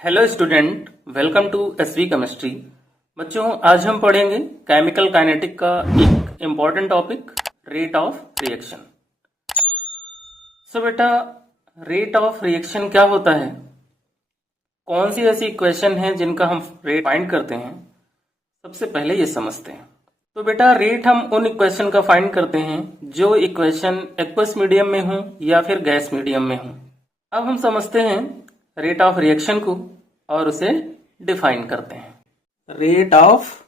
Hello student, welcome to SV chemistry. बच्चों, आज हम पढ़ेंगे केमिकल काइनेटिक का एक important topic, rate of reaction. So बेटा, रेट ऑफ रिएक्शन क्या होता है? कौन सी ऐसी इक्वेशन है जिनका हम रेट फाइंड करते हैं? सबसे पहले ये समझते हैं। तो बेटा, रेट हम उन इक्वेशन का फाइंड करते हैं जो इक्वेशन एक्वस मीडियम में हो या फिर गैस मीडियम में हो। अब हम समझते हैं रेट ऑफ रिएक्शन को और उसे डिफाइन करते हैं। रेट ऑफ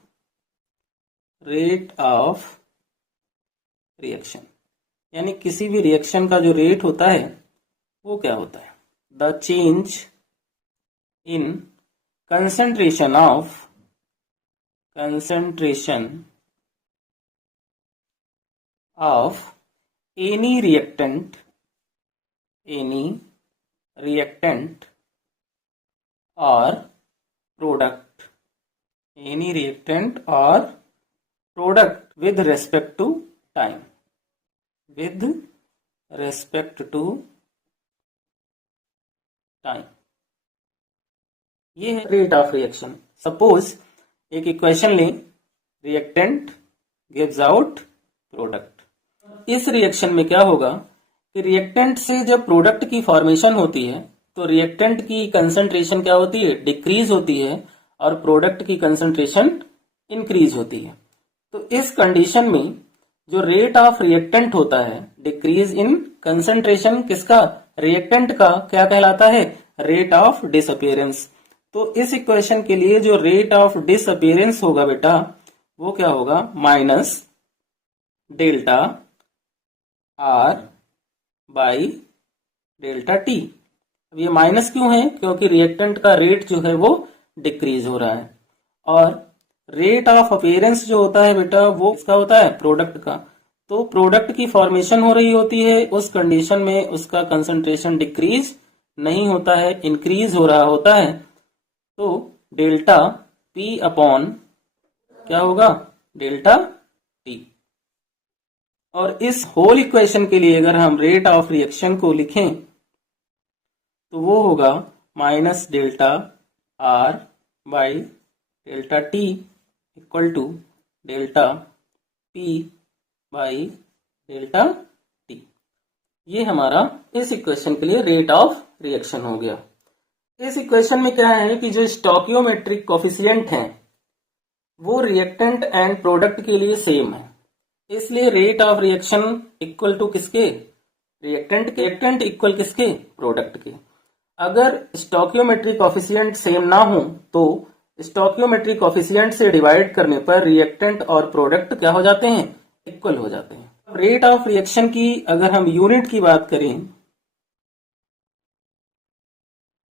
रिएक्शन यानी किसी भी रिएक्शन का जो रेट होता है वो क्या होता है? The change in concentration of any reactant or product with respect to time ये है रेट ऑफ रिएक्शन। सपोज एक इक्वेशन लें, रिएक्टेंट गिव्स आउट प्रोडक्ट। इस रिएक्शन में क्या होगा कि रिएक्टेंट से जब प्रोडक्ट की फॉर्मेशन होती है तो रिएक्टेंट की कंसंट्रेशन क्या होती है? डिक्रीज होती है और प्रोडक्ट की कंसंट्रेशन इंक्रीज होती है। तो इस कंडीशन में जो रेट ऑफ रिएक्टेंट होता है, डिक्रीज इन कंसंट्रेशन किसका? रिएक्टेंट का, क्या कहलाता है? Rate of disappearance. तो इस इक्वेशन के लिए जो रेट ऑफ डिसअपियरेंस होगा बेटा, वो क्या होगा? Minus delta R by delta T. अब ये माइनस क्यों है? क्योंकि रिएक्टेंट का रेट जो है वो डिक्रीज हो रहा है और रेट ऑफ अपीयरेंस जो होता है बेटा, वो किसका होता है? प्रोडक्ट का। तो प्रोडक्ट की फॉर्मेशन हो रही होती है, उस कंडीशन में उसका कंसंट्रेशन डिक्रीज नहीं होता है, इंक्रीज हो रहा होता है। तो डेल्टा पी अपॉन क्या होगा? Delta T. और इस होल इक्वेशन के लिए अगर हम रेट ऑफ रिएक्शन को लिखें तो वो होगा minus delta R by delta T equal to delta P by delta T. ये हमारा इस इक्वेशन के लिए रेट ऑफ रिएक्शन हो गया। इस इक्वेशन में क्या है कि जो स्टोकियोमेट्रिक कोफिशिएंट हैं वो रिएक्टेंट एंड प्रोडक्ट के लिए सेम है, इसलिए rate of reaction equal to किसके? रिएक्टेंट इक्वल किसके? प्रोडक्ट के। अगर स्टोकियोमेट्रिक कोफिशिएंट सेम ना हो तो स्टोकियोमेट्रिक कोफिशिएंट से डिवाइड करने पर रिएक्टेंट और प्रोडक्ट क्या हो जाते हैं? इक्वल हो जाते हैं। रेट ऑफ रिएक्शन की अगर हम यूनिट की बात करें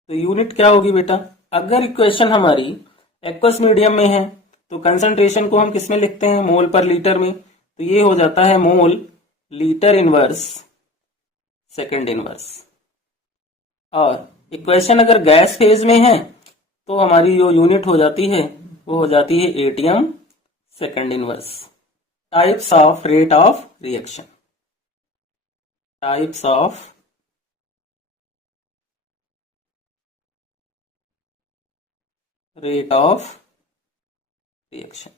तो यूनिट क्या होगी बेटा? अगर इक्वेशन हमारी एक्वस मीडियम में है तो कंसंट्रेशन को हम किस में लिखते हैं? मोल पर लीटर में। तो ये हो जाता है mole litre inverse second inverse. और इक्वेशन अगर गैस फेज में है तो हमारी जो यूनिट हो जाती है वो हो जाती है ATM second inverse. Types of rate of reaction. Types of rate of reaction.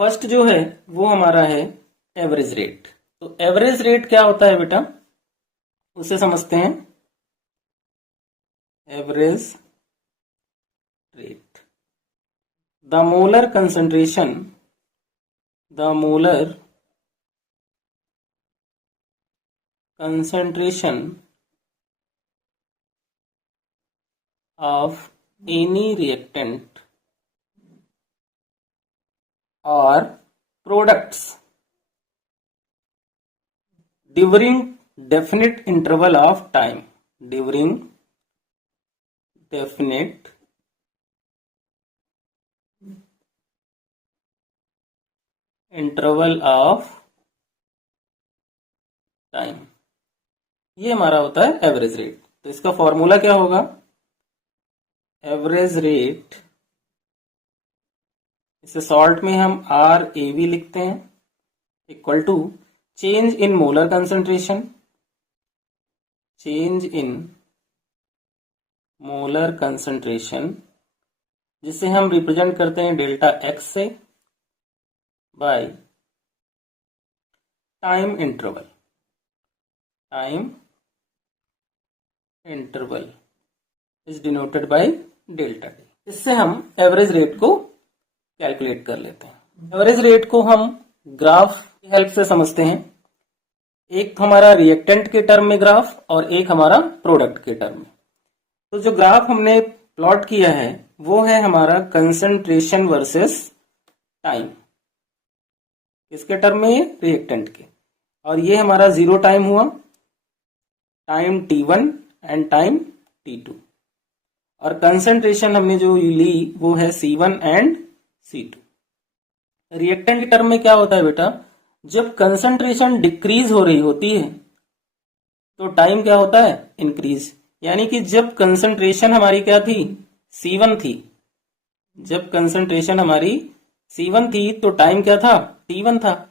First जो है वो हमारा है एवरेज रेट। तो एवरेज रेट क्या होता है बेटा, उसे समझते हैं। Average rate the molar concentration of any reactant or products during definite interval of time, during definite interval of time. ये हमारा होता है एवरेज रेट। तो इसका फॉर्मूला क्या होगा? एवरेज रेट, इसे शॉर्ट में हम RAV लिखते हैं, equal to change in molar concentration, change in molar concentration, जिसे हम रिप्रेजेंट करते हैं डेल्टा एक्स से, by time interval. Time interval is denoted by delta T. इससे हम एवरेज रेट को कैलकुलेट कर लेते हैं। एवरेज रेट को हम ग्राफ की हेल्प से समझते हैं। एक हमारा रिएक्टेंट के टर्म में ग्राफ और एक हमारा प्रोडक्ट के टर्म में। तो जो ग्राफ हमने प्लॉट किया है वो है हमारा कंसंट्रेशन वर्सेस टाइम। किसके टर्म में? रिएक्टेंट के। और ये हमारा जीरो टाइम हुआ, time T1 and time T2। और कंसंट्रेशन हमने जो ली वो है C1 एंड C2। रिएक्टेंट के टर्म में क्या होता है बेटा, जब कंसंट्रेशन डिक्रीज हो रही होती है तो टाइम क्या होता है? इंक्रीज। यानी कि जब कंसंट्रेशन हमारी क्या थी? C1 थी। जब कंसंट्रेशन हमारी C1 थी तो टाइम क्या था? T1 था।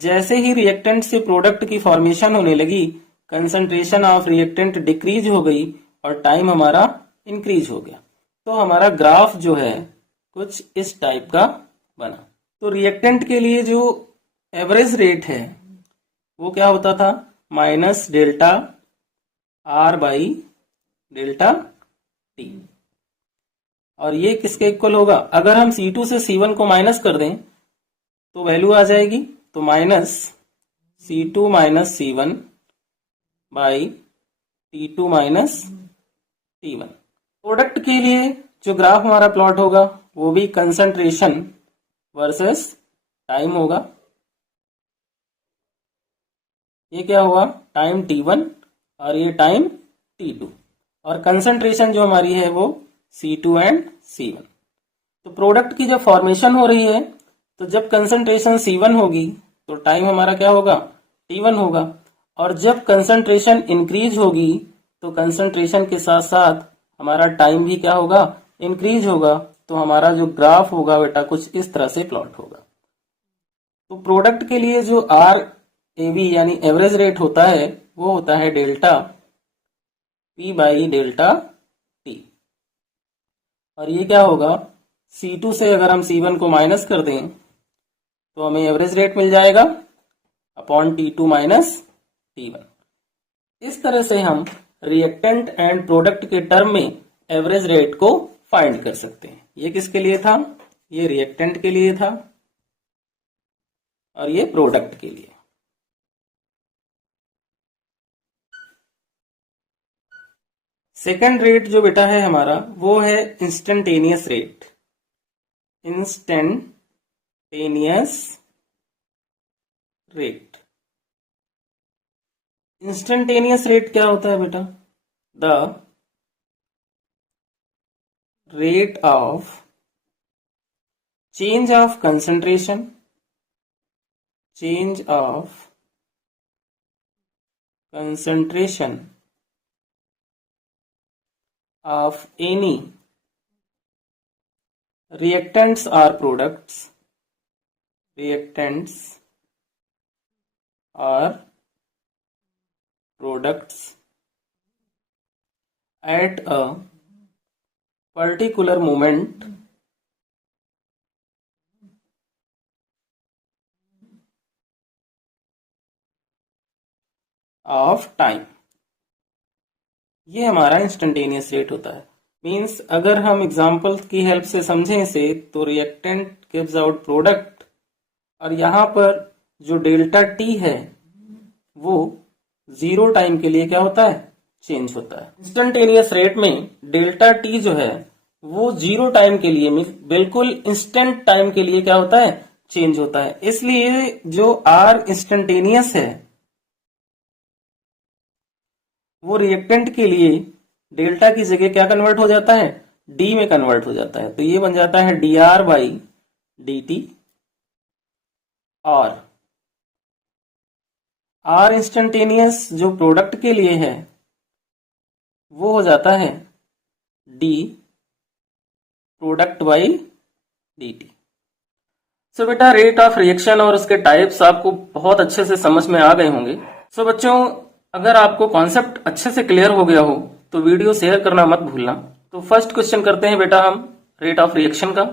जैसे ही रिएक्टेंट से प्रोडक्ट की फॉर्मेशन होने लगी, कंसंट्रेशन ऑफ रिएक्टेंट डिक्रीज हो गई और टाइम हमारा इंक्रीज हो गया। तो हमारा ग्राफ जो है कुछ इस टाइप का बना। तो रिएक्टेंट के लिए जो एवरेज रेट है वो क्या होता था? Minus delta R by delta T. और ये किसके इक्वल होगा? अगर हम C2 से C1 को माइनस कर दें तो वैल्यू आ जाएगी, तो minus C2 minus C1 by T2 minus T1। Product के लिए जो ग्राफ हमारा प्लॉट होगा वो भी कंसंट्रेशन वर्सेस टाइम होगा। ये क्या हुआ? टाइम T1 और ये टाइम T2। और कंसंट्रेशन जो हमारी है वो C2 एंड C1। तो प्रोडक्ट की जब फॉर्मेशन हो रही है तो जब कंसंट्रेशन C1 होगी तो टाइम हमारा क्या होगा? T1 होगा। और जब कंसंट्रेशन इंक्रीज होगी तो कंसंट्रेशन के साथ साथ हमारा टाइम भी क्या होगा? इंक्रीज होगा। तो हमारा जो ग्राफ होगा बेटा कुछ इस तरह से प्लॉट होगा। तो प्रोडक्ट के लिए जो RAV यानी एवरेज रेट होता है वो होता है delta P by delta T। और ये क्या होगा? C2 से अगर हम C1 को माइनस कर दें तो हमें एवरेज रेट मिल जाएगा अपॉन T2 माइनस T1। इस तरह से हम रिएक्टेंट एंड प्रोडक्ट के टर्म में एवरेज रेट को फाइंड कर सकते हैं। ये किसके लिए था? ये रिएक्टेंट के लिए था और ये प्रोडक्ट के लिए। सेकंड रेट जो बेटा है हमारा वो है instantaneous rate. Instantaneous rate. Instantaneous rate क्या होता है बेटा? The rate of change of concentration of any reactants or products at a particular moment of time। ये हमारा इंस्टेंटेनियस रेट होता है। मींस अगर हम एग्जांपल की हेल्प से समझें इसे तो रिएक्टेंट गिव्स आउट प्रोडक्ट और यहाँ पर जो डेल्टा टी है वो जीरो टाइम के लिए क्या होता है? चेंज होता है। इंस्टेंटेनियस रेट में डेल्टा टी जो है वो जीरो टाइम के लिए बिल्कुल इंस्टेंट टाइम के लिए क्या होता है? चेंज होता है। इसलिए जो आर इंस्टेंटेनियस है वो रिएक्टेंट के लिए डेल्टा की जगह क्या कन्वर्ट हो जाता है? डी में कन्वर्ट हो जाता है। तो ये बन जाता है dr बाई dt। और आर इंस्टेंटेनियस जो प्रोडक्ट के लिए है वो हो जाता है डी प्रोडक्ट बाई dt। सो बेटा रेट ऑफ रिएक्शन और उसके टाइप्स आपको बहुत अच्छे से समझ में आ गए होंगे। सो बच्चों अगर आपको कॉन्सेप्ट अच्छे से क्लियर हो गया हो तो वीडियो शेयर करना मत भूलना। तो फर्स्ट क्वेश्चन करते हैं बेटा हम रेट ऑफ रिएक्शन का।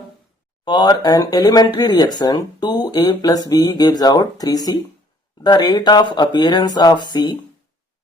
For an elementary reaction 2A plus B gives out 3C. The rate of appearance of C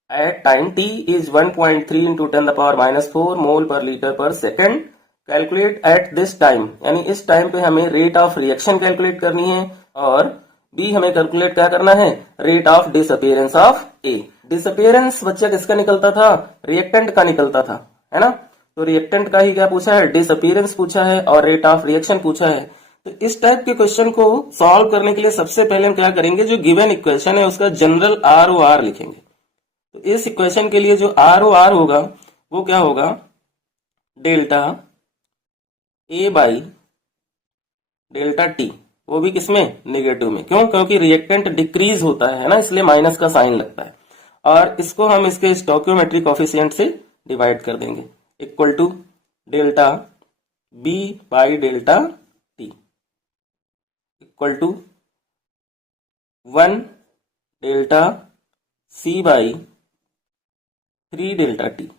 at time t is 1.3 into 10 the power minus 4 mole per liter per second. Calculate at this time, यानी इस time पे हमें rate of reaction calculate करनी है और B हमें calculate क्या करना है, rate of disappearance of A. Disappearance बच्चा किसका निकलता था, रिएक्टेंट का निकलता था, है ना। तो रिएक्टेंट का ही क्या पूछा है, डिसअपियरेंस पूछा है और रेट ऑफ रिएक्शन पूछा है। तो इस टाइप के क्वेश्चन को सॉल्व करने के लिए सबसे पहले हम क्या करेंगे, जो गिवन इक्वेशन है उसका जनरल आर ओ आर लिखेंगे। तो इस इक्वेशन के लिए जो आर ओ आर होगा वो क्या होगा, delta A by delta T, वो भी किसमें, नेगेटिव में। क्यों, क्योंकि रिएक्टेंट डिक्रीज होता है ना, इसलिए माइनस का साइन लगता है। और इसको हम इसके स्टोइकियोमेट्रिक कोफिशिएंट से डिवाइड कर देंगे, equal to delta B by delta T equal to 1 delta C by 3 delta T.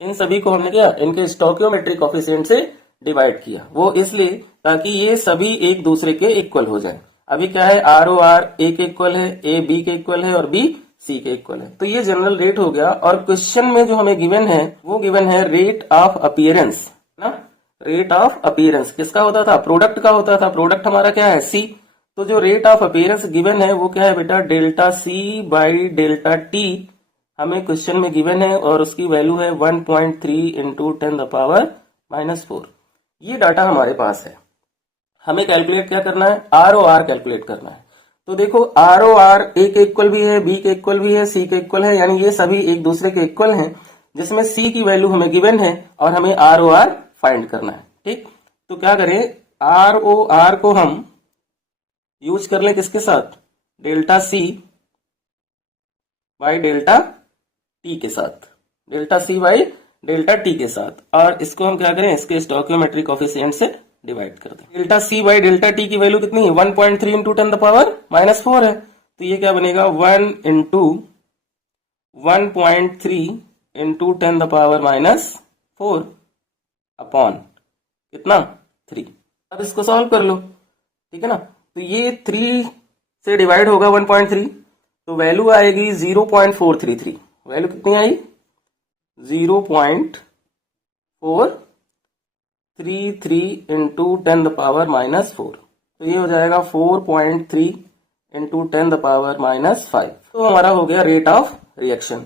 इन सभी को हमने क्या, इनके स्टोइकियोमेट्रिक कोफिशिएंट से डिवाइड किया, वो इसलिए ताकि ये सभी एक दूसरे के इक्वल हो जाए। अभी क्या है, आर ओ आर ए के इक्वल है, ए बी के इक्वल है और बी सी के इक्वल है। तो ये जनरल रेट हो गया। और क्वेश्चन में जो हमें गिवन है वो गिवन है रेट ऑफ अपीयरेंस ना। रेट ऑफ अपीयरेंस किसका होता था, प्रोडक्ट का होता था। प्रोडक्ट हमारा क्या है, सी। तो जो रेट ऑफ अपीयरेंस गिवन है वो क्या है बेटा, delta C by delta T हमें क्वेश्चन में गिवन है और उसकी वैल्यू है 1.3 इंटू 10 द पावर माइनस 4। ये डाटा हमारे पास है। हमें कैलकुलेट क्या करना है, आर ओ आर कैलकुलेट करना है। तो देखो आर ओ आर ए के इक्वल भी है, बी के इक्वल भी है, सी के इक्वल है, यानी ये सभी एक दूसरे के इक्वल हैं, जिसमें सी की वैल्यू हमें गिवन है और हमें आर ओ आर फाइंड करना है। ठीक, तो क्या करें, आर ओ आर को हम यूज कर लें किसके साथ, delta C by delta T के साथ, delta C by delta T के साथ। और इसको हम क्या करें, इसके स्टोइकियोमेट्रिक कोफिशिएंट से डिवाइड कर दें। Delta C by delta T की वैल्यू कितनी है, 1.3 इंटू 10 द पावर माइनस 4 है। तो ये क्या बनेगा, 1 into 1.3 into 10 the power minus 4 upon कितना, 3। अब इसको सॉल्व कर लो, ठीक है ना। तो ये 3 से डिवाइड होगा 1.3, तो वैल्यू आएगी 0.433। वैल्यू कितनी आई, 0.433 इंटू 10 द पावर माइनस 4। तो ये हो जाएगा 4.3 इंटू 10 द पावर माइनस 5। तो हमारा हो गया रेट ऑफ रिएक्शन।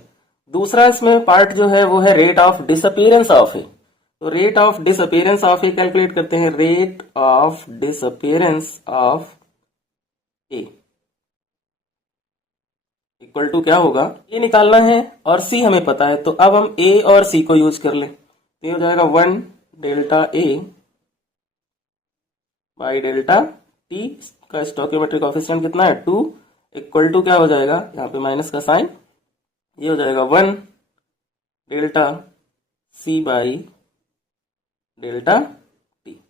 दूसरा इसमें पार्ट जो है वो है rate of disappearance of A. तो rate of disappearance of A calculate करते हैं, rate of disappearance of A equal to क्या होगा, ये निकालना है और सी हमें पता है। तो अब हम ए और सी को यूज कर लें। तो ये हो जाएगा 1 delta A by delta T का स्टोइकियोमेट्रिक कोफिशिएंट कितना है, 2 इक्वल टू क्या हो जाएगा, यहाँ पे माइनस का साइन, ये हो जाएगा 1 delta C by delta T.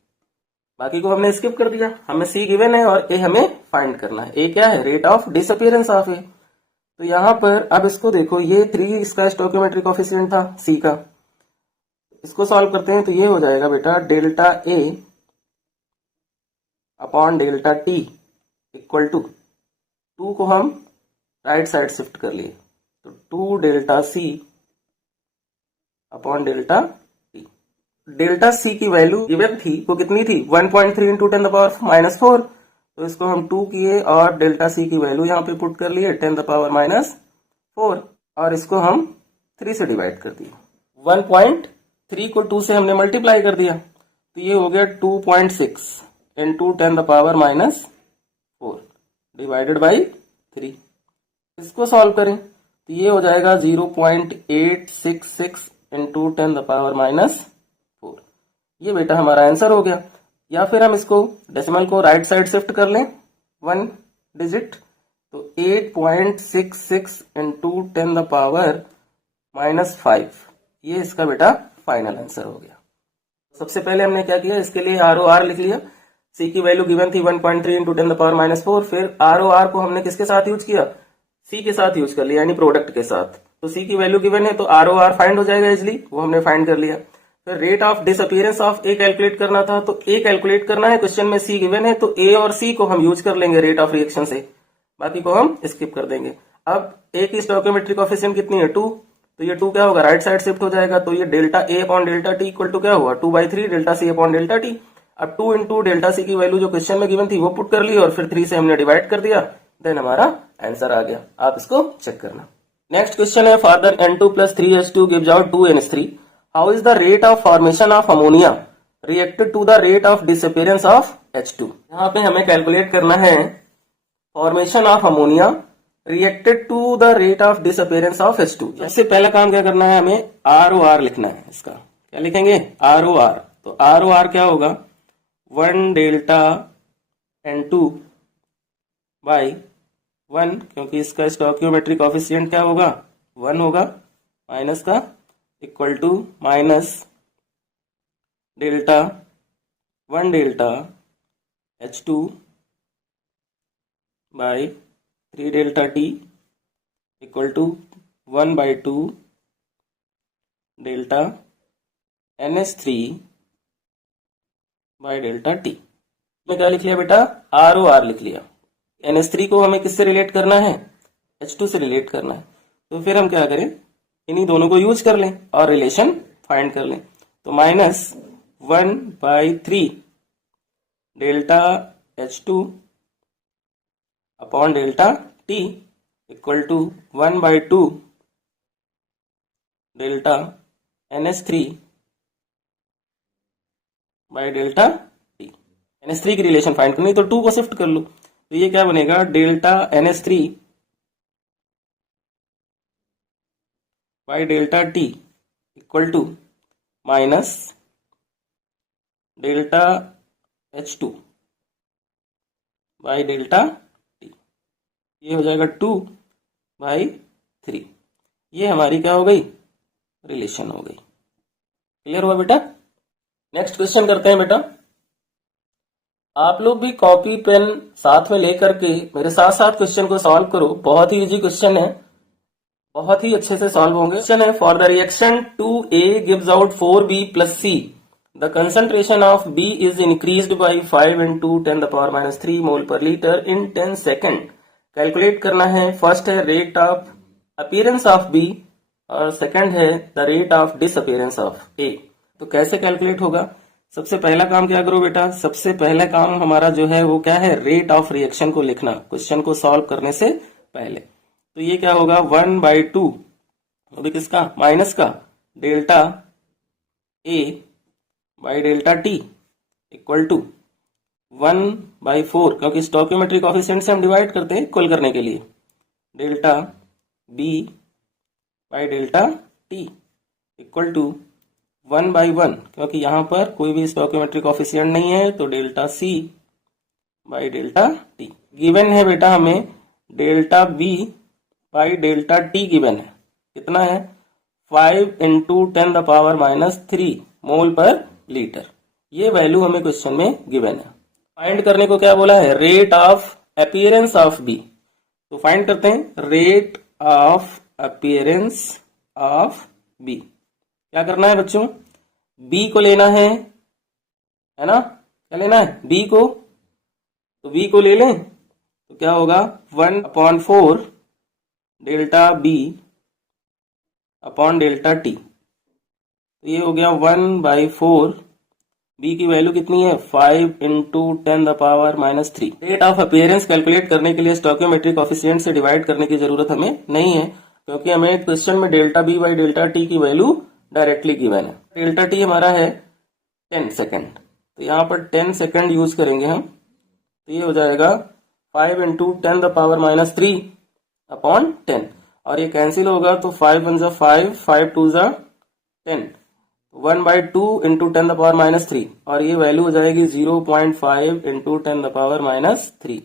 बाकी को हमने स्किप कर दिया, हमें सी गिवन है और ए हमें फाइंड करना है। ए क्या है, rate of disappearance of A. तो यहां पर अब इसको देखो, ये 3 इसका स्टोइकियोमेट्रिक कोफिशिएंट था सी का। इसको सॉल्व करते हैं तो ये हो जाएगा बेटा delta A upon delta T equal to 2 को हम राइट साइड शिफ्ट कर लिए, तो 2 delta C upon delta T. Delta C की वैल्यू गिवन थी वो कितनी थी, 1.3 इंटू 10 द पावर माइनस 4। तो इसको हम 2 किए और डेल्टा सी की वैल्यू यहाँ पे पुट कर लिए 10 द पावर माइनस 4 और इसको हम 3 से डिवाइड कर दिया। 1.3 को 2 से हमने मल्टीप्लाई कर दिया, तो ये हो गया 2.6 into 10 the power minus 4 divided by 3। इसको सॉल्व करें तो ये हो जाएगा 0.866 इंटू 10 द पावर माइनस 4। ये बेटा हमारा आंसर हो गया। या फिर हम इसको डेसिमल को राइट साइड शिफ्ट कर लें 1 डिजिट, तो 8.66 इंटू 10 द पावर माइनस 5, ये इसका बेटा फाइनल आंसर हो गया। सबसे पहले हमने क्या किया, इसके लिए आर ओ आर लिख लिया। सी की वैल्यू गिवन थी 1.3 इंटू 10 द पावर माइनस 4। फिर आर ओ आर को हमने किसके साथ यूज किया, सी के साथ यूज कर लिया, यानी प्रोडक्ट के साथ। तो सी की वैल्यू गिवन है तो आर ओ आर फाइंड हो जाएगा इजिली, वो हमने फाइंड कर लिया। फिर rate of disappearance of A calculate करना था, तो ए कैलकुलेट करना है, क्वेश्चन में सी गिवन है, तो ए और सी को हम यूज कर लेंगे रेट ऑफ रिएक्शन से, बाकी को हम स्किप कर देंगे। अब ए की स्टोइकोमेट्रिक कोएफिशिएंट कितनी है 2, तो ये 2 क्या होगा राइट साइड शिफ्ट हो जाएगा, तो ये delta A upon delta T equal to क्या हुआ 2/3 delta C upon delta T. अब 2 इंटू डेल्टा सी की वैल्यू जो क्वेश्चन में गिवन थी वो पुट कर ली और फिर 3 से हमने डिवाइड कर दिया, देन हमारा आंसर आ गया। आप इसको चेक करना। नेक्स्ट क्वेश्चन है further N2 plus 3H2 gives out 2NH3. How is the rate of formation of ammonia reacted to the rate of disappearance of H2? यहाँ पे हमें कैलकुलेट करना है formation of ammonia reacted to the rate of disappearance of H2। सबसे पहला काम क्या करना है, हमें ROR लिखना है। इसका क्या लिखेंगे ROR, तो ROR क्या होगा 1 डेल्टा N2 बाई 1, क्योंकि इसका स्टोइकियोमेट्रिक कोएफिशिएंट क्या होगा 1 होगा, माइनस का equal to minus delta 1 delta H2 by 3 delta T equal to 1/2 delta NH3 by delta T। में क्या लिख लिया बेटा ROR लिख लिया। NH3 को हमें किससे रिलेट करना है H2 से रिलेट करना है, तो फिर हम क्या करें इन्हीं दोनों को यूज कर लें और रिलेशन फाइंड कर लें। तो minus 1/3 delta H2 upon delta T equal to 1/2 delta NH3 by delta T। NH3 की रिलेशन फाइंड करनी, तो 2 को शिफ्ट कर लो, तो ये क्या बनेगा delta NH3 by delta T equal to minus delta H2 by delta T। ये हो जाएगा 2/3। ये हमारी क्या हो गई रिलेशन हो गई। क्लियर हुआ बेटा। नेक्स्ट क्वेश्चन करते हैं बेटा। आप लोग भी कॉपी पेन साथ में लेकर के मेरे साथ साथ क्वेश्चन को सॉल्व करो। बहुत ही इजी क्वेश्चन है, बहुत ही अच्छे से सॉल्व होंगे। क्वेश्चन है for the reaction 2A gives out 4B plus C. The concentration of B is increased by 5 into 10⁻³ mole per liter in 10 second. Calculate करना है, फर्स्ट है rate of appearance of B और second है the rate of disappearance of A। तो कैसे calculate होगा, सबसे पहला काम क्या करो बेटा, सबसे पहला काम हमारा जो है वो क्या है रेट ऑफ रिएक्शन को लिखना क्वेश्चन को सॉल्व करने से पहले। तो ये क्या होगा 1/2 अभी किसका माइनस का delta A by delta T equal to 1/4, क्योंकि स्टोइकियोमेट्रिक कोएफिशिएंट से हम डिवाइड करते हैं इक्वल करने के लिए, delta B by delta T equal to 1/1, क्योंकि यहां पर कोई भी स्टोइकियोमेट्रिक कोएफिशिएंट नहीं है, तो delta C by delta T। Given है बेटा हमें delta B by delta T given है, कितना है 5 into 10⁻³ मोल पर लीटर। ये वैल्यू हमें क्वेश्चन में गिवन है। फाइंड करने को क्या बोला है rate of appearance of B। तो फाइंड करते हैं rate of appearance of B। क्या करना है बच्चों, B को लेना है ना, क्या लेना है B को, तो B को ले लें तो क्या होगा 1/4 delta B upon delta T। तो ये हो गया 1/4, B की वैल्यू कितनी है 5 into 10⁻³ rate of appearance calculate करने के लिए स्टोइकियोमेट्रिक कोएफिशिएंट से डिवाइड करने की जरूरत हमें नहीं है, क्योंकि हमें क्वेश्चन में delta B by delta T की वैल्यू डायरेक्टली गिवन है। डेल्टा T हमारा है 10 सेकेंड, तो यहाँ पर 10 सेकेंड यूज करेंगे हम, तो ये हो जाएगा 5 into 10⁻³ अपॉन 10, और ये कैंसिल होगा तो 5 1 5, 5 2 10, 1/2 into 10⁻³ और ये वैल्यू हो जाएगी 0.5 into 10⁻³।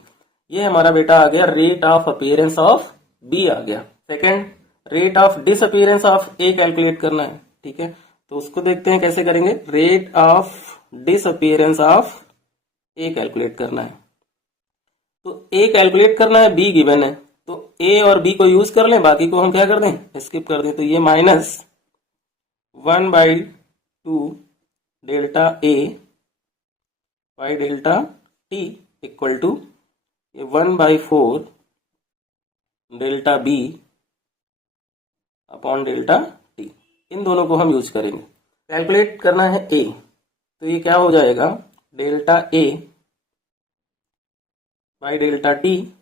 ये हमारा बेटा आ गया rate of appearance of B आ गया। Second rate of disappearance of A calculate करना है, ठीक है, तो उसको देखते हैं कैसे करेंगे। Rate of disappearance of A calculate करना है, तो A कैलकुलेट करना है, B गिवन है, तो ए और बी को यूज कर लें, बाकी को हम क्या कर दें, स्किप कर दें। तो ये -1/2 delta A by delta T equal to 1/4 delta B upon delta T. इन दोनों को हम यूज करेंगे। कैलकुलेट करना है ए, तो ये क्या हो जाएगा, delta A by delta T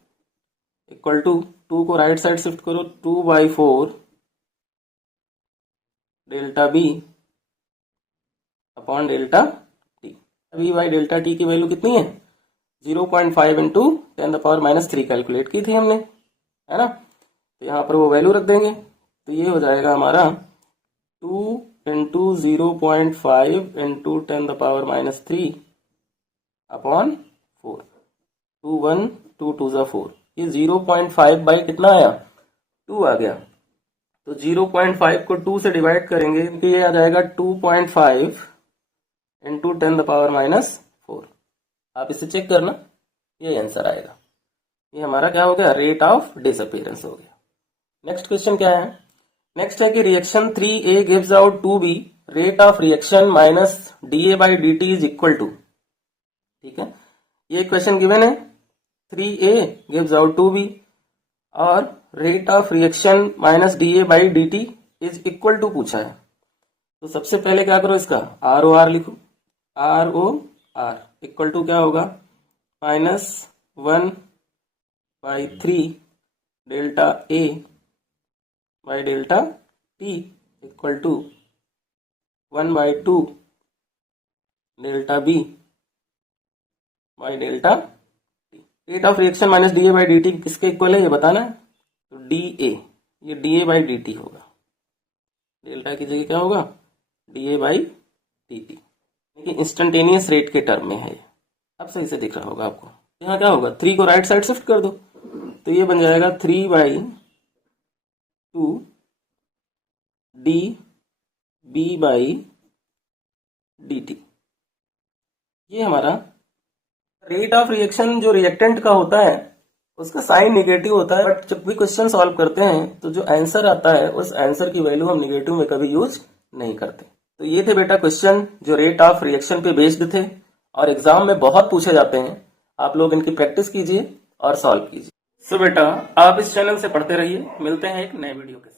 equal to 2 को राइट साइड शिफ्ट करो, 2/4 delta B upon delta T. B by delta T की वैल्यू कितनी है, 0.5 इंटू 10⁻³ कैलकुलेट की थी हमने, है ना। तो यहाँ पर वो वैल्यू रख देंगे। तो ये हो जाएगा हमारा 2 इंटू 0.5 इंटू 10⁻³ अपॉन 4। 2 1 2 2 ज़ा 4। ये 0.5 बाई कितना आया, 2 आ गया। तो 0.5 को 2 से डिवाइड करेंगे तो ये आ जाएगा 2.5 इंटू 10⁻⁴। आप इसे चेक करना, ये आंसर आएगा। ये हमारा क्या हो गया, रेट ऑफ डिसअपीयरेंस हो गया। नेक्स्ट क्वेश्चन क्या है, नेक्स्ट है कि reaction 3A gives out 2B, rate of reaction minus dA/dt is equal to. ठीक है, ये क्वेश्चन गिवन है, 3A गिव्स आउट 2B और rate of reaction minus dA/dt is equal to पूछा है। तो सबसे पहले क्या करो, इसका ROR लिखो, ROR इक्वल टू क्या होगा, -1/3 delta A by delta T equal to 1/2 delta B by delta T। Rate of reaction minus dA/dt किसके इक्वल है ये बताना है। तो dA, ये dA/dt होगा, डेल्टा की जगह क्या होगा, dA/dt। देखिए इंस्टेंटेनियस रेट के टर्म में है, अब सही से दिख रहा होगा आपको। यहाँ क्या होगा, 3 को राइट साइड शिफ्ट कर दो, तो ये बन जाएगा 3/2 dB/dt। ये हमारा रेट ऑफ रिएक्शन जो रिएक्टेंट का होता है उसका साइन निगेटिव होता है, बट जब भी क्वेश्चन सॉल्व करते हैं तो जो आंसर आता है उस आंसर की वैल्यू हम निगेटिव में कभी यूज नहीं करते। तो ये थे बेटा क्वेश्चन जो रेट ऑफ रिएक्शन पे बेस्ड थे और एग्जाम में बहुत पूछे जाते हैं। आप लोग इनकी प्रैक्टिस कीजिए और सॉल्व कीजिए। सो बेटा आप इस चैनल से पढ़ते रहिए, मिलते हैं एक नए वीडियो के साथ।